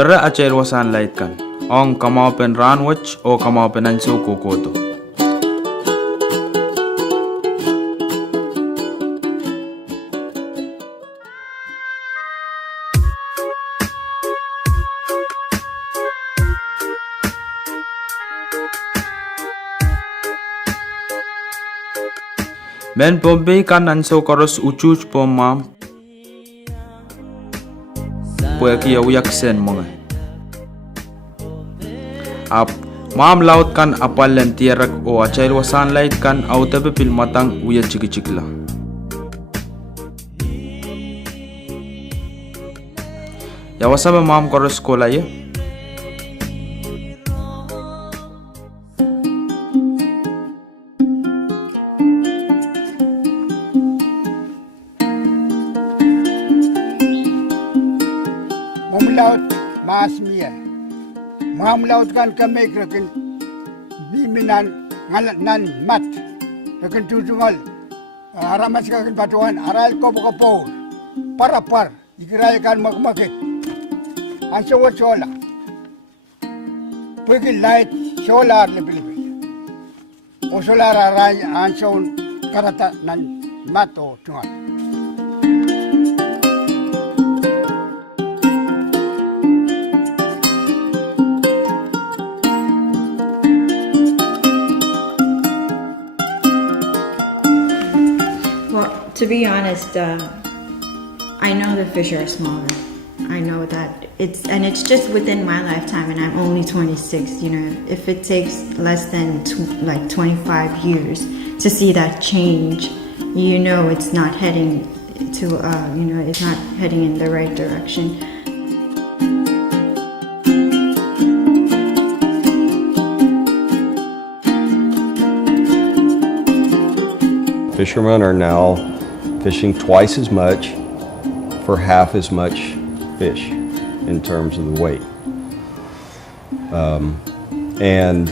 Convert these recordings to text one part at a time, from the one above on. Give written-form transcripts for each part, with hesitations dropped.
Ferre achail wasan light kan. Ong kamau pen ranwich o kamau pen anso kokoto. Ben Pohnpei kan anso koros uchuch po mam. Pueki ya uyak sen mga. Ap mam laut kan apal lentierak o achail wasan light kan au tebe pil matang uya chikla. Ya wasabe mam koros kola ye. Laut mas mia mam laut kan kami krekin biminan nan mat krekin tujungal aramas kan batuan aral ko parapar ikirai kan makmakit anso chola pergi light solar lebih o solar arai anso karata nan mato tungal. To be honest, I know the fish are smaller. I know that it's just within my lifetime, and I'm only 26. You know, if it takes less than 25 years to see that change, you know it's not heading to it's not heading in the right direction. Fishermen are now fishing twice as much for half as much fish in terms of the weight. And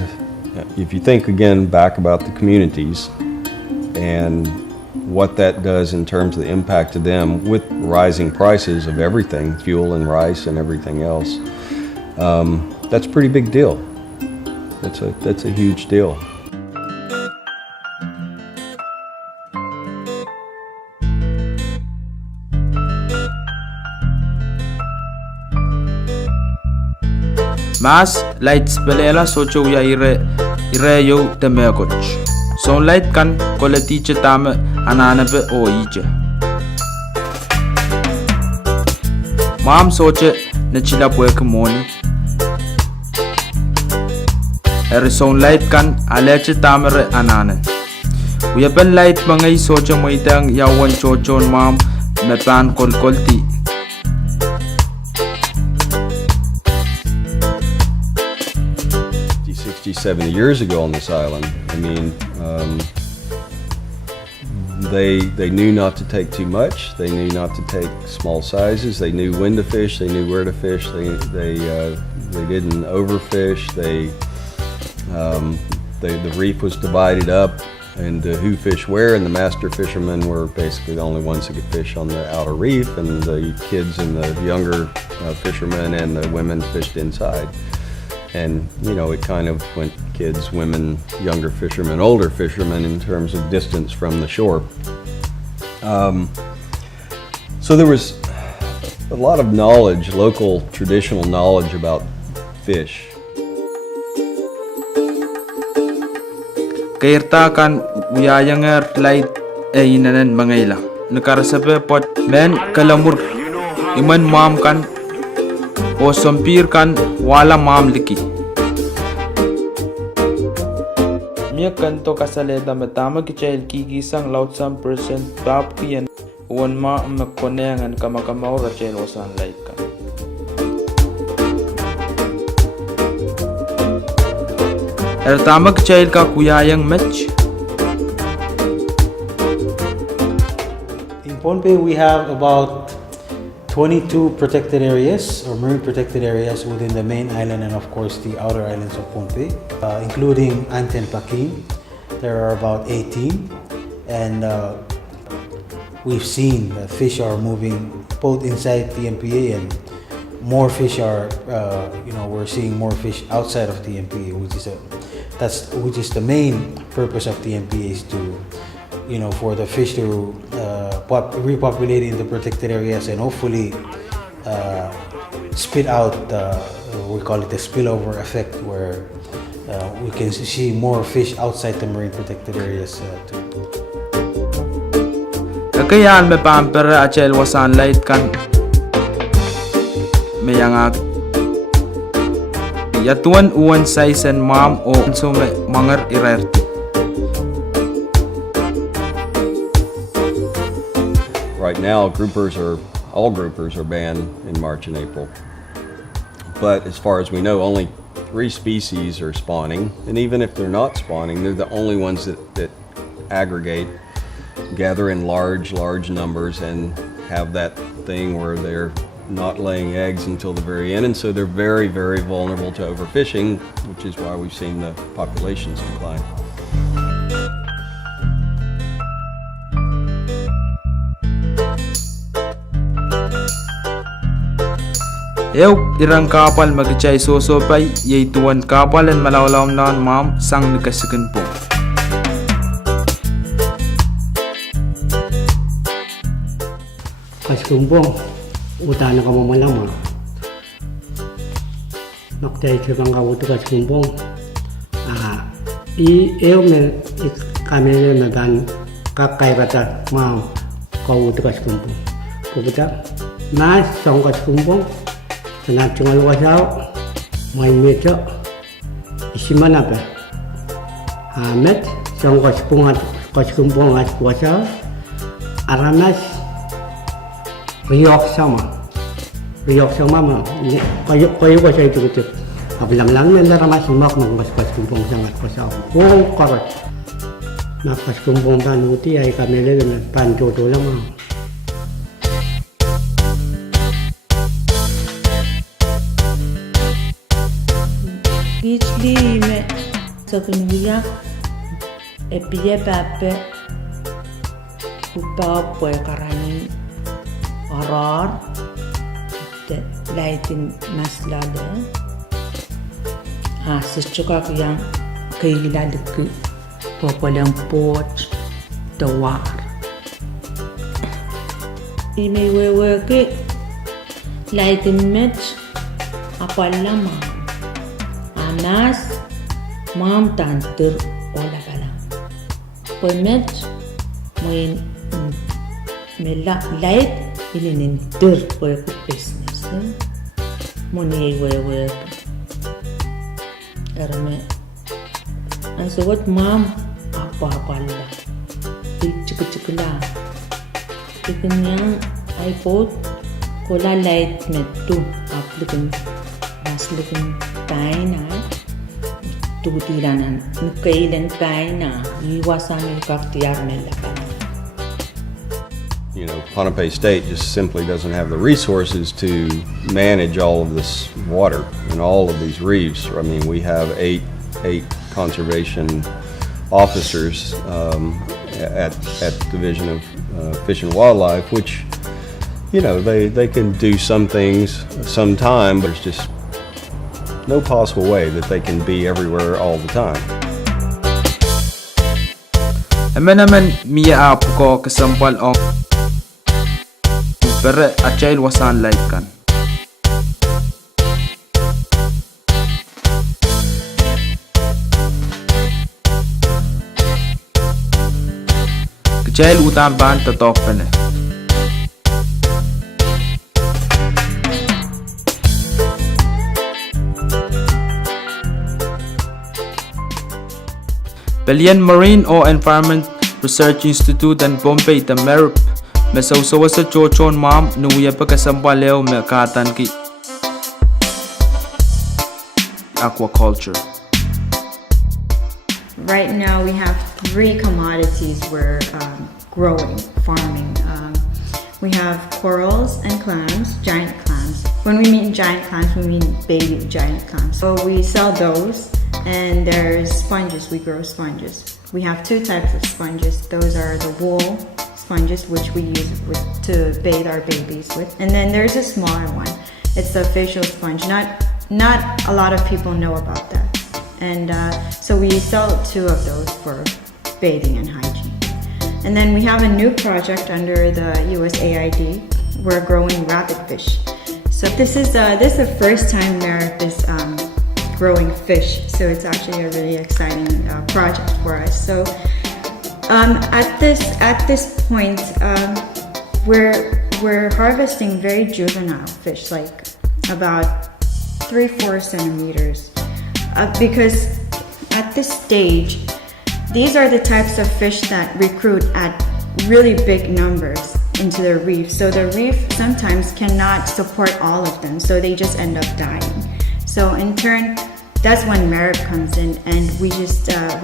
if you think again back about the communities and what that does in terms of the impact to them with rising prices of everything, fuel and rice and everything else, that's a pretty big deal. That's a huge deal. Mas lights belela socho ya ire yo temekoch. Son light kan koletiche tame ananabe o iche. Mam soche ne chila puek moni. Son light kan aleche tamere ananen. Uya pen light mangai soche moitang yawan chochon mam me pan kolti. 70 years ago on this island. I mean, they knew not to take too much. They knew not to take small sizes. They knew when to fish. They knew where to fish. They didn't overfish. The reef was divided up into who fished where, and the master fishermen were basically the only ones that could fish on the outer reef, and the kids and the younger fishermen and the women fished inside. And you know, it kind of went kids, women, younger fishermen, older fishermen in terms of distance from the shore. So there was a lot of knowledge, local traditional knowledge about fish. Kairta kan uyayanger light inanen mangaila. Nakarasabe pot men kalamur iman mam kan o sampir kan wala mam liki. Mia kanto kasaleda matama kichail kigisang lautsam percent tap kiyan uwan ma makoneangan kamakamaw rachail wasan light kan. Ertama kichail ka kuyayang match. In Pohnpei we have about 22 protected areas or marine protected areas within the main island and of course the outer islands of Pohnpei, including Anten Paking. There are about 18, and we've seen that fish are moving both inside the MPA and more fish are, we're seeing more fish outside of the MPA, which is the main purpose of the MPA is to, for the fish to repopulate in the protected areas and hopefully spit out, we call it the spillover effect, where we can see more fish outside the marine protected areas too. Kakayan me pampera achel wasan light kan mayangak yatuan uwan size and mom o so me mangar irerti. Right now, all groupers are banned in March and April. But as far as we know, only 3 species are spawning. And even if they're not spawning, they're the only ones that aggregate, gather in large numbers and have that thing where they're not laying eggs until the very end. And so they're very, very vulnerable to overfishing, which is why we've seen the populations decline. Ew irang kapal magchay sosopay yay tuwan kapal and malawlaw naon ma'am sang nagkasikin po. Kaskumbong, utana ka mamalama. Naktay kibang ka uto kaskumbong. Ew men kami nagan kakay rata ma'am ka uto kaskumbong. Puputa, mas song kaskumbong. Sanat cungal wasaw, may meto, isiman apa? Met, song kaskumbong at wasaw, aramas, riyok sama ma, kayo ko siya itukutik. Ablam-lam yung laramas mak kaskumbong sangat wasaw. Karat. Kaskumbong tanuti ay kami lang pantuto lang ma. Hiçli me sakınlıya epiye pape upa poe karani arar de laitin maslade sescuka yang kailalık popolan pot dawar ime wewe ke laitin met apallama Anas mam tantur ola bala. Pemet moin mela light ini nintur per business. Moni wewe. Erme. Anso what mam apa la. Cik-cikla. Ikanya iPhone kola light metu aplikun maslikun taina tutilanan kailan taina iwasan kaktiar nila. Pohnpei State just simply doesn't have the resources to manage all of this water and all of these reefs. I mean, we have eight conservation officers at Division of Fish and Wildlife, which they can do some things sometime, but it's just no possible way that they can be everywhere all the time. Naman miya apo ko kasampal ong pero achayl wasan light kan. Kachayl utang ban tatok pa na. Balian Marine o Environment Research Institute and Pohnpei ta merp mesawsawa sa chochon mam nuya pagkasampaleo me katan ki aquaculture. Right now we have 3 commodities we're growing, farming. We have corals and clams, giant clams. When we mean giant clams, we mean baby giant clams. So we sell those. And there's sponges, we grow sponges. We have 2 types of sponges. Those are the wool sponges, which we use to bathe our babies with. And then there's a smaller one. It's the facial sponge. Not a lot of people know about that. And so we sell 2 of those for bathing and hygiene. And then we have a new project under the USAID. We're growing rabbit fish. So this is the first time Merrick is growing fish. So it's actually a really exciting project for us. So at this point, we're harvesting very juvenile fish, like about 3-4 centimeters, because at this stage, these are the types of fish that recruit at really big numbers into the reef. So the reef sometimes cannot support all of them, so they just end up dying. So in turn, that's when merit comes in, and we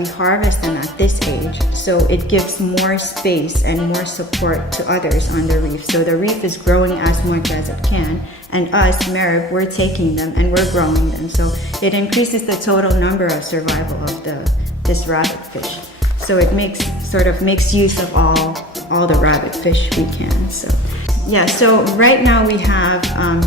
harvest them at this age, so it gives more space and more support to others on the reef. So the reef is growing as much as it can, and us, merit, we're taking them and we're growing them. So it increases the total number of survival of this rabbit fish. So it makes use of all the rabbit fish we can. So yeah, so right now we have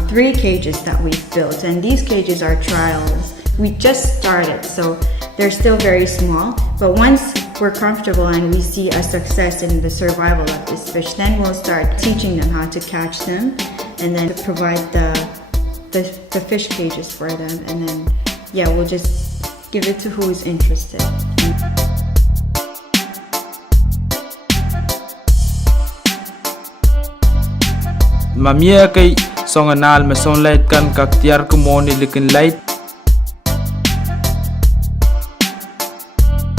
3 cages that we've built, and these cages are trials. We just started, so they're still very small, but once we're comfortable and we see a success in the survival of this fish, then we'll start teaching them how to catch them, and then provide the fish cages for them, and then yeah, we'll just give it to who's interested. Mamia kay songanal mason light kan kaktiar kumoni likin light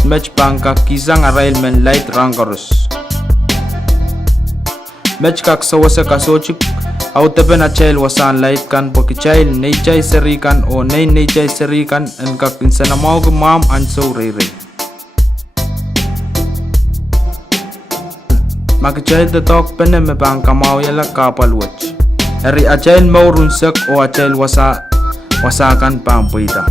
match bangka kisang arail men light rangarus match kak sawasa kasochik autaben achail wasan light kan pokichail neichai serikan o neichai serikan en kak insanamaw mam anso rere makichail the talk pene me bangka mau yala kapal watch eri achail maurunsak o achail wasakan pampuita